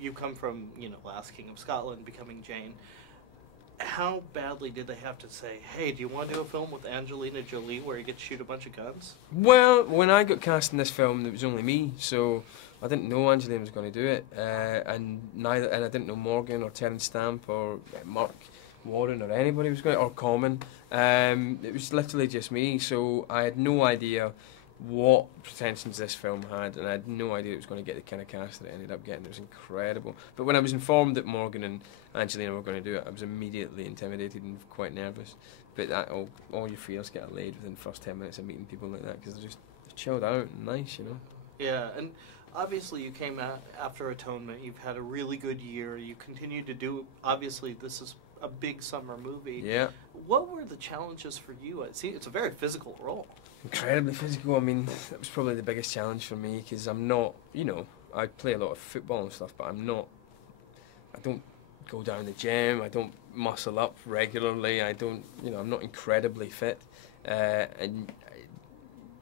you come from, Last King of Scotland, becoming Jane. How badly did they have to say, hey, do you want to do a film with Angelina Jolie where you get to shoot a bunch of guns? Well, when I got cast in this film, it was only me, so I didn't know Angelina was going to do it, and I didn't know Morgan or Terence Stamp or Mark Warren or anybody was going to, or Common. It was literally just me, so I had no idea what pretensions this film had, and I had no idea it was going to get the kind of cast that it ended up getting. It was incredible. But when I was informed that Morgan and Angelina were going to do it, I was immediately intimidated and quite nervous. But all your fears get allayed within the first 10 minutes of meeting people like that, because they're chilled out and nice, Yeah, and obviously you came out after Atonement. You've had a really good year. You continue to do, obviously this is a big summer movie. Yeah. What were the challenges for you? See, it's a very physical role. Incredibly physical. I mean, that was probably the biggest challenge for me, because I'm not, I play a lot of football and stuff, but I don't go down the gym, I don't muscle up regularly, I'm not incredibly fit. And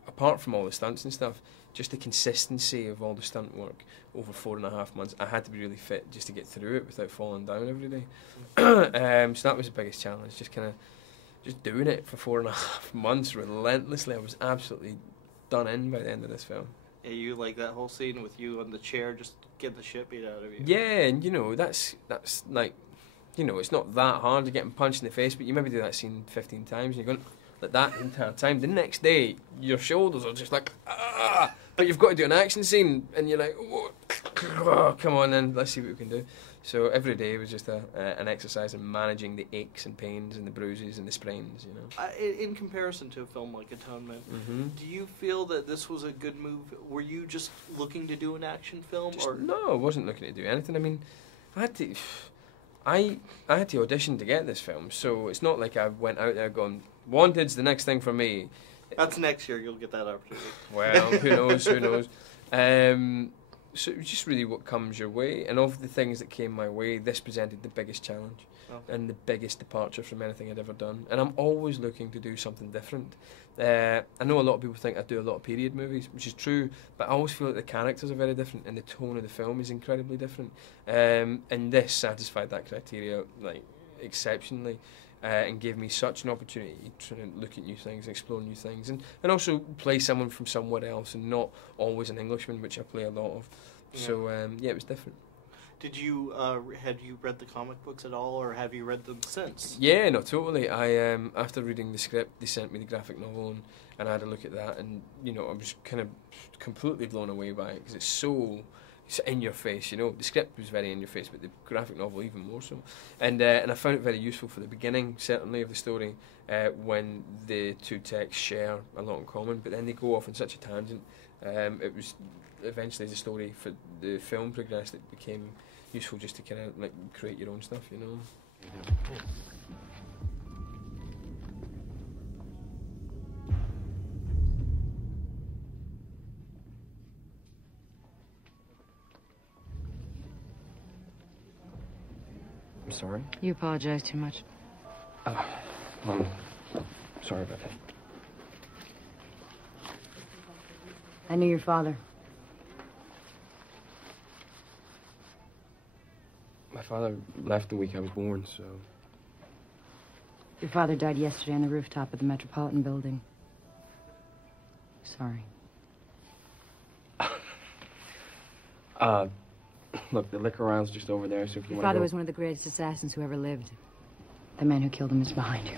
apart from all the stunts and stuff, just the consistency of all the stunt work over 4.5 months, I had to be really fit just to get through it without falling down every day. So that was the biggest challenge, just doing it for 4.5 months relentlessly. I was absolutely done in by the end of this film. Yeah, you like that whole scene with you on the chair just getting the shit beat out of you. Yeah, and that's like, it's not that hard to get punched in the face, but you maybe do that scene 15 times and you're going like that the entire time. The next day, your shoulders are just like, ah! But you've got to do an action scene, and you're like, oh, come on then, let's see what we can do. So every day was just an exercise in managing the aches and pains and the bruises and the sprains, In comparison to a film like Atonement, do you feel that this was a good move? Were you just looking to do an action film? No, I wasn't looking to do anything. I mean, I had to audition to get this film, so it's not like I went out there going, Wanted's the next thing for me. That's next year, you'll get that opportunity. Well, who knows. So it was just really what comes your way, and of the things that came my way, this presented the biggest challenge and the biggest departure from anything I'd ever done. And I'm always looking to do something different. I know a lot of people think I do a lot of period movies, which is true, but I always feel like the characters are very different and the tone of the film is incredibly different. And this satisfied that criteria like exceptionally. And gave me such an opportunity to look at new things, explore new things, and also play someone from somewhere else and not always an Englishman, which I play a lot of. Yeah. So it was different. Did you had you read the comic books at all, or have you read them since? Yeah, no, totally. I after reading the script, they sent me the graphic novel, and I had a look at that, and I was kind of completely blown away by it because it's in your face, The script was very in your face, but the graphic novel even more so. And I found it very useful for the beginning, certainly, of the story, when the two texts share a lot in common, but then they go off on such a tangent. It was eventually, as the story for the film progressed, it became useful just to kind of like create your own stuff, I'm sorry? You apologize too much. I'm sorry about that. I knew your father. My father left the week I was born, so... Your father died yesterday on the rooftop of the Metropolitan Building. Sorry. Look, the liquor aisle's just over there, so if you want to Your father was one of the greatest assassins who ever lived. The man who killed him is behind you.